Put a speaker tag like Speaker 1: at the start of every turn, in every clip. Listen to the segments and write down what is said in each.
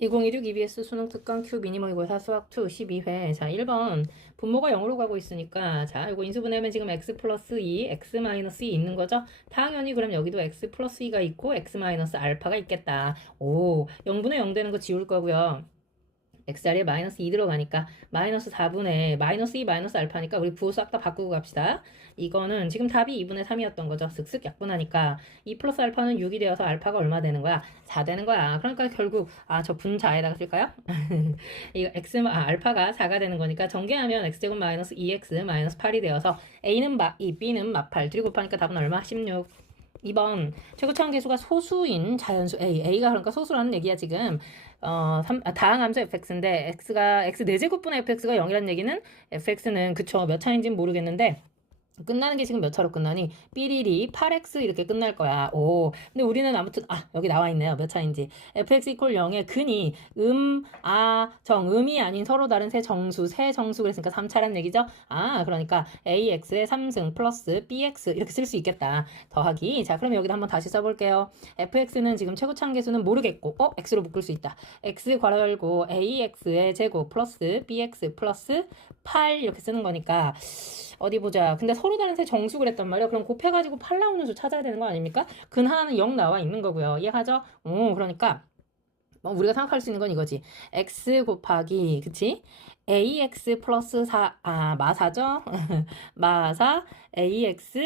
Speaker 1: 2016 EBS 수능 특강 Q 미니모이고사 수학 2 12회. 자 1번. 분모가 0으로 가고 있으니까. 자 이거 인수분해하면 지금 x 플러스 2 x 마이너스 2 있는 거죠? 당연히 그럼 여기도 x 플러스 2가 있고 x 마이너스 알파가 있겠다. 오 0분의 0 되는 거 지울 거고요 x 자리에 마이너스 2 들어가니까 마이너스 4분의 마이너스 2 마이너스 알파니까 우리 부호 싹 다 바꾸고 갑시다. 이거는 지금 답이 2분의 3이었던 거죠. 쓱쓱 약분하니까 2 플러스 알파는 6이 되어서 알파가 얼마 되는 거야? 4 되는 거야. 그러니까 결국 아 저 분자에다가 쓸까요? 이거 x 아, 알파가 4가 되는 거니까 전개하면 x제곱 마이너스 2x 마이너스 8이 되어서 a는 마 2, b는 마 8. 둘이 곱하니까 답은 얼마? 16. 2번 최고차원 계수가 소수인 자연수 A, A가 그러니까 소수라는 얘기야 지금. 어, 삼, 아, 다항함수 fx인데 x가 x 4제곱분의 fx가 0이라는 얘기는 fx는 그쵸? 몇 차인지는 모르겠는데 끝나는 게 지금 몇 차로 끝나니 삐리리 8x 이렇게 끝날 거야. 오. 근데 우리는 아무튼 아 여기 나와 있네요. 몇 차인지. fx 이퀄 0의 근이 음, 아, 정, 음이 아닌 서로 다른 세 정수, 세 정수 그랬으니까 3차란 얘기죠. 아 그러니까 ax의 3승 플러스 bx 이렇게 쓸 수 있겠다. 더하기. 자 그럼 여기다 한번 다시 써볼게요. fx는 지금 최고차원 계수는 모르겠고 어 x로 묶을 수 있다. x 괄호 열고 ax의 제곱 플러스 bx 플러스 8 이렇게 쓰는 거니까 어디 보자. 근데 서로 다른 세 정수 그랬단 말이야. 그럼 곱해가지고 8 나오는 수 찾아야 되는 거 아닙니까? 근 하나는 0 나와 있는 거고요. 이해하죠? 오, 그러니까 뭐 우리가 생각할 수 있는 건 이거지. x 곱하기 그치? ax 플러스 4, 아 마사죠? 마사 ax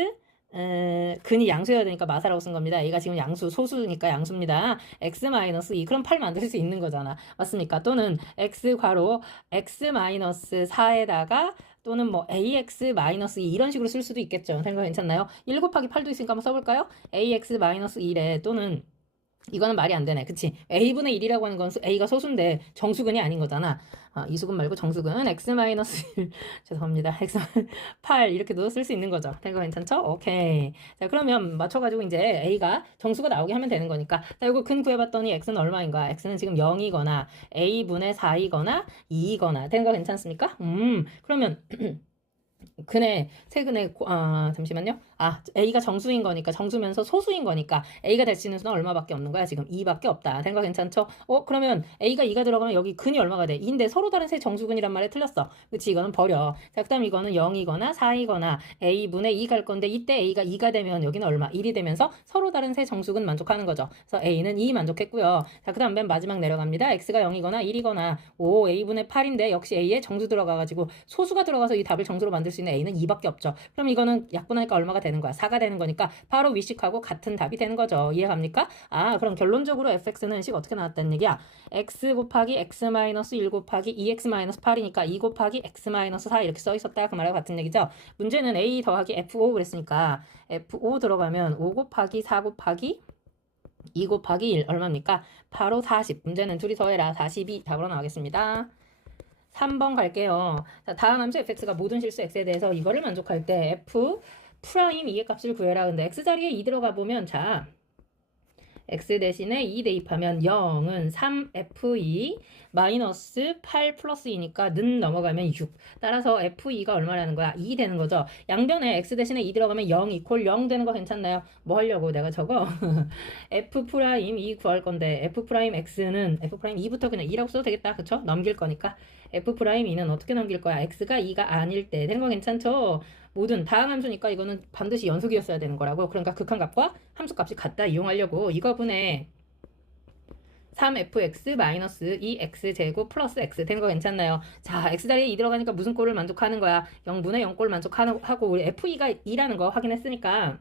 Speaker 1: 에, 근이 양수여야 되니까 마사라고 쓴 겁니다. 얘가 지금 양수, 소수니까 양수입니다. x 마이너스 2. 그럼 8 만들 수 있는 거잖아. 맞습니까? 또는 x 괄호 x 마이너스 4에다가 또는 뭐 ax 마이너스 2 이런 식으로 쓸 수도 있겠죠. 생각 괜찮나요? 1 곱하기 8도 있으니까 한번 써볼까요? ax 마이너스 1에 또는 이거는 말이 안 되네. 그치? a분의 1이라고 하는 건 a가 소수인데 정수근이 아닌 거잖아. 아, 이수근 말고 정수근 x-1 죄송합니다. x 8 이렇게도 쓸 수 있는 거죠. 된 거 괜찮죠? 오케이. 자, 그러면 맞춰가지고 이제 a가 정수가 나오게 하면 되는 거니까. 자, 이거 근 구해봤더니 x는 얼마인 거야? x는 지금 0이거나 a분의 4이거나 2이거나 된 거 괜찮습니까? 음, 그러면 근의 세근의 아 잠시만요. 아 a가 정수인 거니까 정수면서 소수인 거니까 a가 될수 있는 수는 얼마밖에 없는 거야 지금 2밖에 없다. 된거 괜찮죠? 어 그러면 a가 2가 들어가면 여기 근이 얼마가 돼? 2인데 서로 다른 세 정수근이란 말에 틀렸어. 그치 이거는 버려. 자 그다음 이거는 0이거나 4이거나 a분의 2 갈 건데 이때 a가 2가 되면 여기는 얼마? 1이 되면서 서로 다른 세 정수근 만족하는 거죠. 그래서 a는 2 만족했고요. 자 그다음 맨 마지막 내려갑니다. x가 0이거나 1이거나 5 a분의 8인데 역시 a에 정수 들어가 가지고 소수가 들어가서 이 답을 정수로 만들 수 있는 a는 2밖에 없죠. 그럼 이거는 약분하니까 얼마가 되는 거야? 4가 되는 거니까 바로 위식하고 같은 답이 되는 거죠. 이해갑니까? 아, 그럼 결론적으로 fx는 식 어떻게 나왔다는 얘기야? x 곱하기 x 마이너스 1 곱하기 2x 마이너스 8이니까 2 곱하기 x 마이너스 4 이렇게 써 있었다 그 말하고 같은 얘기죠. 문제는 a 더하기 f5 그랬으니까 f5 들어가면 5 곱하기 4 곱하기 2 곱하기 1 얼마입니까? 바로 40. 문제는 둘이 더해라. 42 답으로 나오겠습니다. 3번 갈게요. 자, 다음 함수 fx가 모든 실수 x에 대해서 이거를 만족할 때 f 프라임 2의 값을 구해라. 근데 x 자리에 2 들어가 보면 자 x 대신에 2 대입하면 0은 3f2 마이너스 8 플러스 2니까 는 넘어가면 6. 따라서 f2가 얼마라는 거야? 2 되는 거죠. 양변에 x 대신에 2 들어가면 0 이퀄 0 되는 거 괜찮나요? 뭐 하려고 내가 저거 f 프라임 2 구할 건데 f 프라임 x는 f 프라임 2부터 그냥 2라고 써도 되겠다. 그쵸? 넘길 거니까 f 프라임 2는 어떻게 넘길 거야? x가 2가 아닐 때 되는 거 괜찮죠? 모든 다항 함수니까 이거는 반드시 연속이었어야 되는 거라고. 그러니까 극한값과 함수값이 같다 이용하려고 이거 분의 3fx 마이너스 2x 제곱 플러스 x 된 거 괜찮나요? 자, x 자리에 2 들어가니까 무슨 꼴을 만족하는 거야? 0분의 0꼴 만족하고 우리 f2가 2라는 거 확인했으니까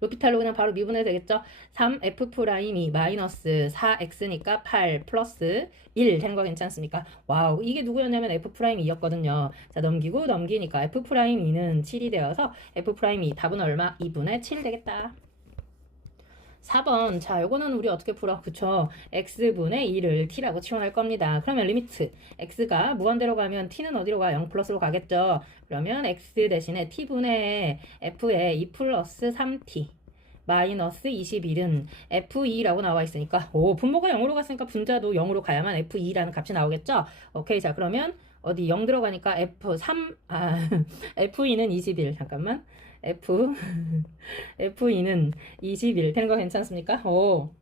Speaker 1: 로피탈로 그냥 바로 미분해도 되겠죠? 3f 프라임이 마이너스 4x니까 8 플러스 1된거 괜찮습니까? 와우 이게 누구였냐면 f 프라임 2였거든요. 자 넘기고 넘기니까 f 프라임 2는 7이 되어서 f 프라임 2 답은 얼마? 2분의 7 되겠다. 4번. 자, 요거는 우리 어떻게 풀어? 그쵸? x분의 2를 t라고 치환할 겁니다. 그러면 리미트. x가 무한대로 가면 t는 어디로 가? 0 플러스로 가겠죠? 그러면 x 대신에 t분의 f에 2 플러스 3t. 마이너스 21은 F2라고 나와 있으니까 오 분모가 0으로 갔으니까 분자도 0으로 가야만 F2라는 값이 나오겠죠? 오케이 자 그러면 어디 0 들어가니까 F3 아 F2는 21 잠깐만 F F2는 21 되는 거 괜찮습니까? 오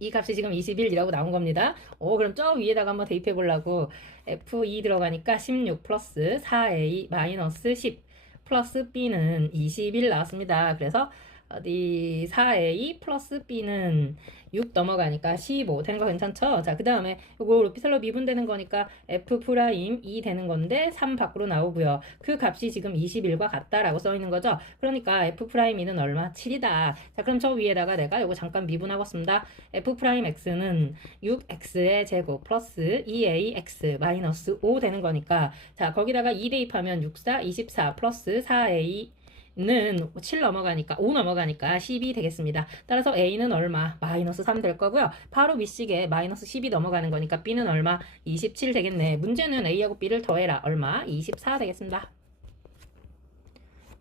Speaker 1: 이 값이 지금 21이라고 나온 겁니다. 오, 그럼 저 위에다가 한번 대입해 보려고 F2 들어가니까 16 플러스 4A 마이너스 10 플러스 B는 21 나왔습니다. 그래서 어디 4A 플러스 B는 6 넘어가니까 15 되는 거 괜찮죠? 자, 그 다음에 이거 로피셀러 미분되는 거니까 F 프라임 2 되는 건데 3 밖으로 나오고요. 그 값이 지금 21과 같다라고 써 있는 거죠. 그러니까 F 프라임 2는 얼마? 7이다. 자, 그럼 저 위에다가 내가 이거 잠깐 미분하겠습니다. F 프라임 X는 6X의 제곱 플러스 2AX 마이너스 5 되는 거니까 자, 거기다가 2 대입하면 64, 24 플러스 4A 는 7 넘어가니까 5 넘어가니까 12 되겠습니다. 따라서 A는 얼마? 마이너스 3 될 거고요. 바로 밑식에 마이너스 10이 넘어가는 거니까 B는 얼마? 27 되겠네. 문제는 A하고 B를 더해라. 얼마? 24 되겠습니다.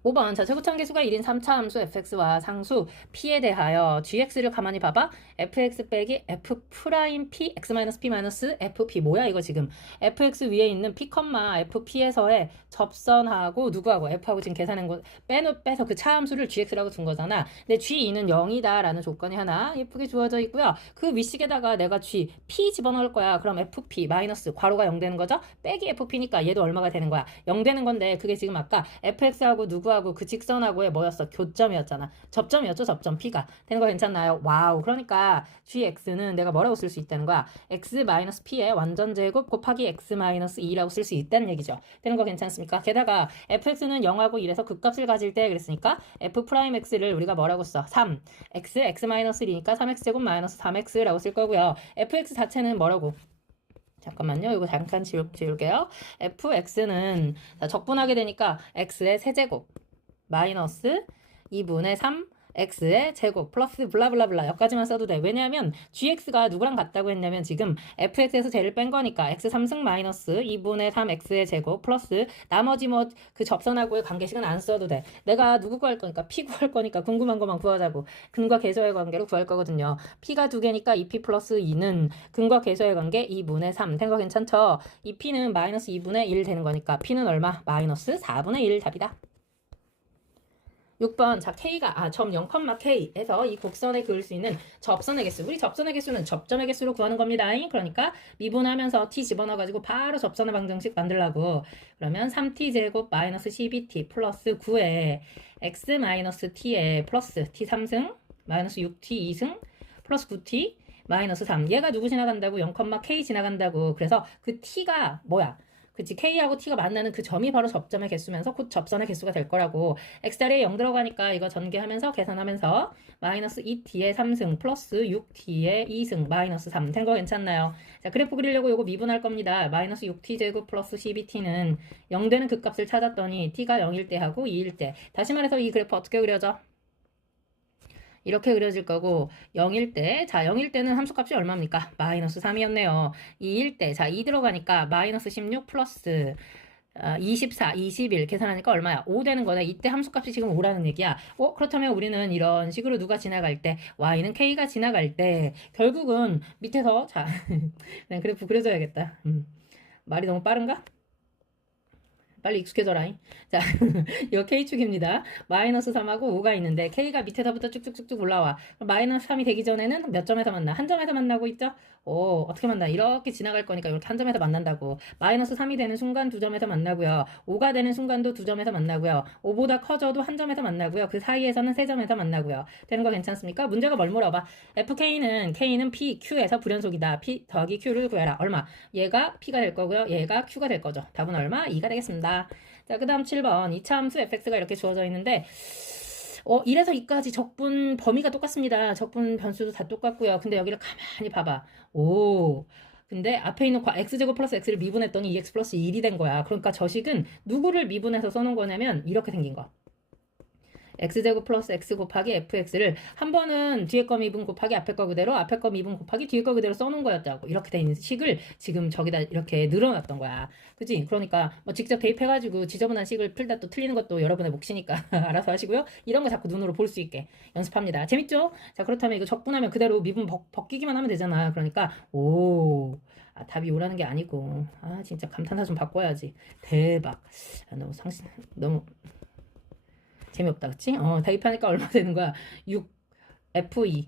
Speaker 1: 5번 자 최고차원 계수가 1인 3차 함수 fx와 상수 p에 대하여 gx를 가만히 봐봐. fx 빼기 f 프라임 p x 마이너스 p 마이너스 fp 뭐야 이거 지금? fx 위에 있는 p 컴마 fp에서의 접선하고 누구하고 f하고 지금 계산한 거 빼놓 빼서 그 차함수를 gx라고 둔 거잖아. 근데 g2는 0이다라는 조건이 하나 예쁘게 주어져 있고요. 그 윗식에다가 내가 g p 집어넣을 거야. 그럼 fp 마이너스 괄호가 0 되는 거죠? 빼기 fp니까 얘도 얼마가 되는 거야? 0 되는 건데 그게 지금 아까 fx하고 누구하고 그 직선하고의 뭐였어? 교점이었잖아. 접점이었죠, 접점. P가. 되는 거 괜찮나요? 와우. 그러니까 gx는 내가 뭐라고 쓸 수 있다는 거야? x-p의 완전 제곱 곱하기 x-2라고 쓸 수 있다는 얘기죠. 되는 거 괜찮습니까? 게다가 fx는 0하고 1에서 극값을 가질 때 그랬으니까 f'x를 우리가 뭐라고 써? 3. x, x-1이니까 3x제곱 마이너스 3x라고 쓸 거고요. fx 자체는 뭐라고? 잠깐만요. 이거 잠깐 지울, 지울게요. fx는 적분하게 되니까 x의 세제곱 마이너스 2분의 3 x의 제곱 플러스 블라블라블라 여기까지만 써도 돼. 왜냐하면 gx가 누구랑 같다고 했냐면 지금 fx에서 제를 뺀 거니까 x 3승 마이너스 2분의 3 x의 제곱 플러스 나머지 뭐 그 접선하고의 관계식은 안 써도 돼. 내가 누구 구할 거니까 p 구할 거니까 궁금한 것만 구하자고. 근과 계수의 관계로 구할 거거든요. p가 두 개니까 2p 플러스 2는 근과 계수의 관계 2분의 3. 된거 괜찮죠? 이 p는 마이너스 2분의 1 되는 거니까 p는 얼마? 마이너스 4분의 1 답이다. 6번 자 K가 아 점 0, K에서 이 곡선에 그을 수 있는 접선의 개수. 우리 접선의 개수는 접점의 개수로 구하는 겁니다 그러니까 미분하면서 T 집어넣어가지고 바로 접선의 방정식 만들라고. 그러면 3T 제곱 마이너스 12T 플러스 9에 X 마이너스 T에 플러스 T 3승 마이너스 6T 2승 플러스 9T 마이너스 3 얘가 누구 지나간다고? 0, K 지나간다고. 그래서 그 T가 뭐야 그치 K하고 T가 만나는 그 점이 바로 접점의 개수면서 곧 접선의 개수가 될 거라고 x자리에 0 들어가니까 이거 전개하면서 계산하면서 마이너스 2t의 3승 플러스 6t의 2승 마이너스 3 된 거 괜찮나요? 자 그래프 그리려고 이거 미분할 겁니다. 마이너스 6t 제곱 플러스 12t는 0 되는 극값을 찾았더니 t가 0일 때 하고 2일 때 다시 말해서 이 그래프 어떻게 그려져? 이렇게 그려질 거고 0일 때, 자 0일 때는 함수값이 얼마입니까? 마이너스 3이었네요. 2일 때, 자2 들어가니까 마이너스 16 플러스 24, 21 계산하니까 얼마야? 5 되는 거네. 이때 함수값이 지금 5라는 얘기야. 어, 그렇다면 우리는 이런 식으로 누가 지나갈 때, y는 k가 지나갈 때, 결국은 밑에서, 자, 네, 그래프 그려줘야겠다. 음. 말이 너무 빠른가? 빨리 익숙해져라. 자, 이거 K축입니다. 마이너스 3하고 5가 있는데 K가 밑에서부터 쭉쭉쭉쭉 올라와. 마이너스 3이 되기 전에는 몇 점에서 만나? 한 점에서 만나고 있죠? 오, 어떻게 만나? 이렇게 지나갈 거니까 이렇게 한 점에서 만난다고. 마이너스 3이 되는 순간 두 점에서 만나고요. 5가 되는 순간도 두 점에서 만나고요. 5보다 커져도 한 점에서 만나고요. 그 사이에서는 세 점에서 만나고요. 되는 거 괜찮습니까? 문제가 뭘 물어봐? FK는 K는 P, Q에서 불연속이다. P 더하기 Q를 구해라. 얼마? 얘가 P가 될 거고요. 얘가 Q가 될 거죠. 답은 얼마? 2가 되겠습니다. 자, 그 다음 7번. 2차 함수 fx가 이렇게 주어져 있는데 어, 1에서 2까지 적분 범위가 똑같습니다. 적분 변수도 다 똑같고요. 근데 여기를 가만히 봐봐. 오. 근데 앞에 있는 x제곱 플러스 x를 미분했더니 2x 플러스 1이 된 거야. 그러니까 저식은 누구를 미분해서 써놓은 거냐면 이렇게 생긴 거. X제곱 플러스 x 곱하기 fx를 한 번은 뒤에 거 미분 곱하기 앞에 거 그대로 앞에 거 미분 곱하기 뒤에 거 그대로 써놓은 거였다고. 이렇게 돼 있는 식을 지금 저기다 이렇게 늘어놨던 거야. 그지 그러니까 뭐 직접 대입해가지고 지저분한 식을 풀다 또 틀리는 것도 여러분의 몫이니까 알아서 하시고요. 이런 거 자꾸 눈으로 볼 수 있게 연습합니다. 재밌죠? 자 그렇다면 이거 적분하면 그대로 미분 벗, 벗기기만 하면 되잖아. 그러니까 오 아, 답이 오라는 게 아니고. 아 진짜 감탄사 좀 바꿔야지. 대박. 아, 너무 상신 너무 재미없다 그치? 어 대입하니까 얼마 되는 거야 6 F2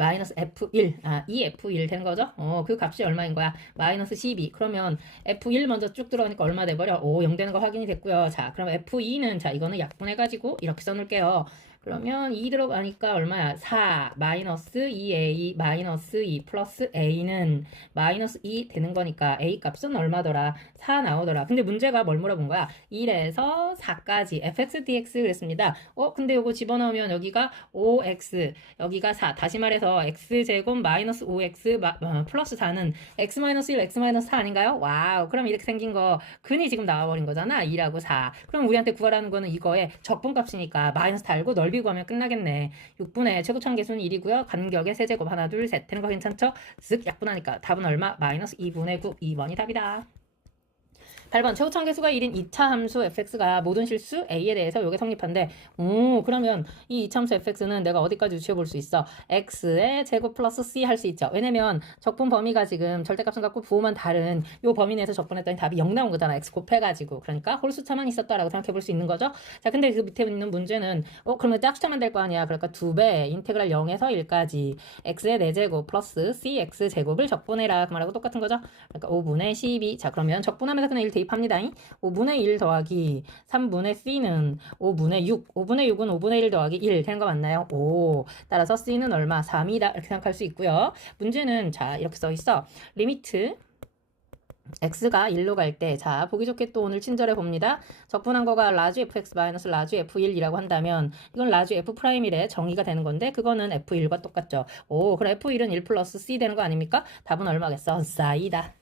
Speaker 1: 마이너스 F1, 아, 2F1 되는 거죠? 어, 그 값이 얼마인 거야? 마이너스 12. 그러면 F1 먼저 쭉 들어가니까 얼마 돼버려? 오, 0 되는 거 확인이 됐고요. 자, 그럼 F2는, 자, 이거는 약분해가지고 이렇게 써놓을게요. 그러면 2 들어가니까 얼마야? 4 마이너스 2a 마이너스 2 플러스 a는 마이너스 2 되는 거니까 a 값은 얼마더라? 4 나오더라. 근데 문제가 뭘 물어본 거야? 1에서 4까지 fx dx 그랬습니다. 어 근데 요거 집어넣으면 여기가 5x 여기가 4 다시 말해서 x제곱 마이너스 5x 마, 어, 플러스 4는 x 마이너스 1 x 마이너스 4 아닌가요? 와우 그럼 이렇게 생긴 거 근이 지금 나와버린 거잖아 2라고 4 그럼 우리한테 구하라는 거는 이거의 적분값이니까 마이너스 달고 넓이 구하면 끝나겠네 6분의 최고차항계수는 1이고요 간격의 세제곱 하나 둘 셋 되는 거 괜찮죠? 쓱 약분하니까 답은 얼마? 마이너스 2분의 9 2번이 답이다 8번 최고차항계수가 1인 2차 함수 fx가 모든 실수 a에 대해서 요게 성립한데 오 그러면 이 2차 함수 fx는 내가 어디까지 유추해 볼 수 있어? x의 제곱 플러스 c 할 수 있죠. 왜냐면 적분 범위가 지금 절대값은 같고 부호만 다른 요 범위 내에서 적분했더니 답이 0 나온 거잖아. x 곱해가지고. 그러니까 홀수차만 있었다라고 생각해 볼 수 있는 거죠. 자 근데 그 밑에 있는 문제는 어 그러면 짝수차만 될 거 아니야. 그러니까 2배 인테그랄 0에서 1까지 x의 4제곱 플러스 cx 제곱을 적분해라. 그 말하고 똑같은 거죠? 그러니까 5분의 12 자 그러면 적분하면서 그냥 1 대 입합니다 5분의 1 더하기 3분의 c는 5분의 6 5분의 6은 5분의 1 더하기 1 되는 거 맞나요? 오 따라서 c는 얼마? 3이다 이렇게 생각할 수 있고요 문제는 자 이렇게 써 있어 리미트 x가 1로 갈 때, 자, 보기 좋게 또 오늘 친절해 봅니다. 적분한 거가 라지 fx 마이너스 라지 f1이라고 한다면, 이건 라지 f'1에 정의가 되는 건데, 그거는 f1과 똑같죠. 오, 그럼 f1은 1 플러스 c 되는 거 아닙니까? 답은 얼마겠어? 4이다.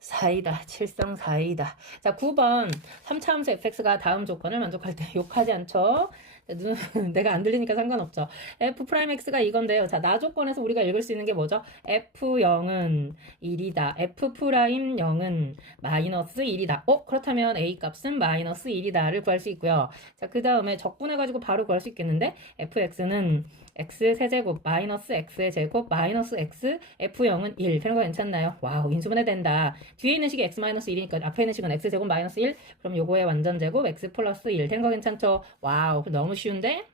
Speaker 1: 4이다. 7성 4이다. 자, 9번. 3차 함수 fx가 다음 조건을 만족할 때 욕하지 않죠? 눈- 내가 안 들리니까 상관없죠. f'x가 이건데요. 자, 나 조건에서 우리가 읽을 수 있는 게 뭐죠? f0은 1이다. f'0은 마이너스 1이다. 어? 그렇다면 a 값은 마이너스 1이다를 구할 수 있고요. 자, 그 다음에 적분해가지고 바로 구할 수 있겠는데 fx는 x 세제곱 마이너스 x의 제곱 마이너스 x f0은 1 되는 거 괜찮나요? 와우 인수분해 된다. 뒤에 있는 식이 x 마이너스 1이니까 앞에 있는 식은 x 제곱 마이너스 1 그럼 요거의 완전 제곱 x 플러스 1 되는 거 괜찮죠? 와우 너무 쉬운데?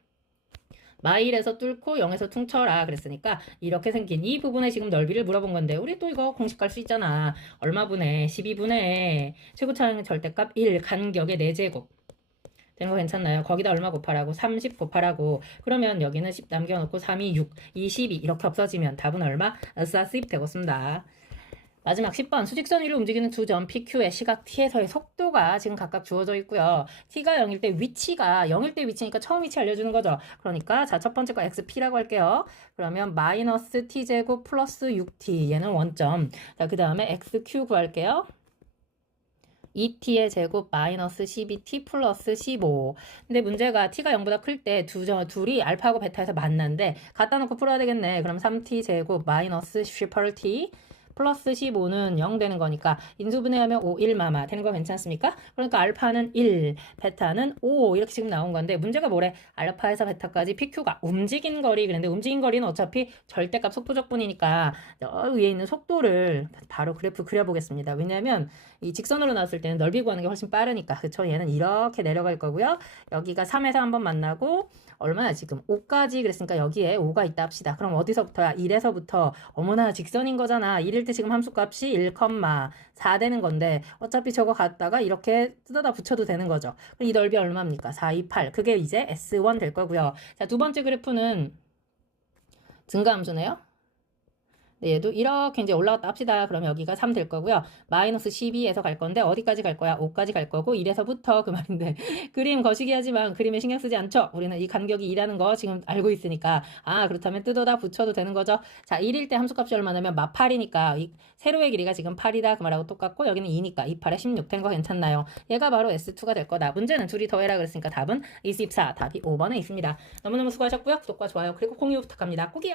Speaker 1: 마일에서 뚫고 0에서 퉁쳐라 그랬으니까 이렇게 생긴 이 부분의 지금 넓이를 물어본 건데 우리 또 이거 공식 갈 수 있잖아 얼마분의 12분의 최고차항 절대값 1 간격의 4제곱 되는 거 괜찮나요? 거기다 얼마 곱하라고? 30 곱하라고. 그러면 여기는 10 남겨놓고 3이 6, 22 이렇게 없어지면 답은 얼마? 40 되겠습니다. 마지막 10번 수직선 위를 움직이는 두 점 PQ의 시각 T에서의 속도가 지금 각각 주어져 있고요. T가 0일 때 위치가 0일 때 위치니까 처음 위치 알려주는 거죠. 그러니까 자 첫 번째 거 XP라고 할게요. 그러면 마이너스 T제곱 플러스 6T 얘는 원점. 자 그 다음에 XQ 구할게요. 2t의 제곱 마이너스 12t 플러스 15. 근데 문제가 t가 0보다 클 때 두 둘이 알파하고 베타에서 만난데 갖다 놓고 풀어야 되겠네. 그럼 3t 제곱 마이너스 18t 플러스 15는 0 되는 거니까 인수분해 하면 5, 1마마 되는 거 괜찮습니까? 그러니까 알파는 1, 베타는 5 이렇게 지금 나온 건데 문제가 뭐래? 알파에서 베타까지 PQ가 움직인 거리 그런데 움직인 거리는 어차피 절대값 속도적분이니까 저 위에 있는 속도를 바로 그래프 그려보겠습니다. 왜냐하면 이 직선으로 나왔을 때는 넓이 구하는 게 훨씬 빠르니까 그쵸? 얘는 이렇게 내려갈 거고요. 여기가 3에서 한번 만나고 얼마나 지금 5까지 그랬으니까 여기에 5가 있다 합시다. 그럼 어디서부터야? 1에서부터 어머나 직선인 거잖아. 1일 때 지금 함수값이 1,4 되는 건데 어차피 저거 갖다가 이렇게 뜯어다 붙여도 되는 거죠. 그럼 이 넓이 얼마입니까? 4, 2, 8. 그게 이제 S1 될 거고요. 자, 두 번째 그래프는 증가 함수네요. 네, 얘도 이렇게 이제 올라갔다 합시다. 그럼 여기가 3 될 거고요. 마이너스 12에서 갈 건데 어디까지 갈 거야? 5까지 갈 거고 1에서부터 그 말인데 그림 거시기 하지만 그림에 신경 쓰지 않죠? 우리는 이 간격이 2라는 거 지금 알고 있으니까 아 그렇다면 뜯어다 붙여도 되는 거죠. 자 1일 때 함수값이 얼마냐면 마 8이니까 이 세로의 길이가 지금 8이다 그 말하고 똑같고 여기는 2니까 2, 8에 16 된 거 괜찮나요? 얘가 바로 S2가 될 거다. 문제는 둘이 더해라 그랬으니까 답은 24 답이 5번에 있습니다. 너무너무 수고하셨고요. 구독과 좋아요 그리고 공유 부탁합니다. 꼭이요.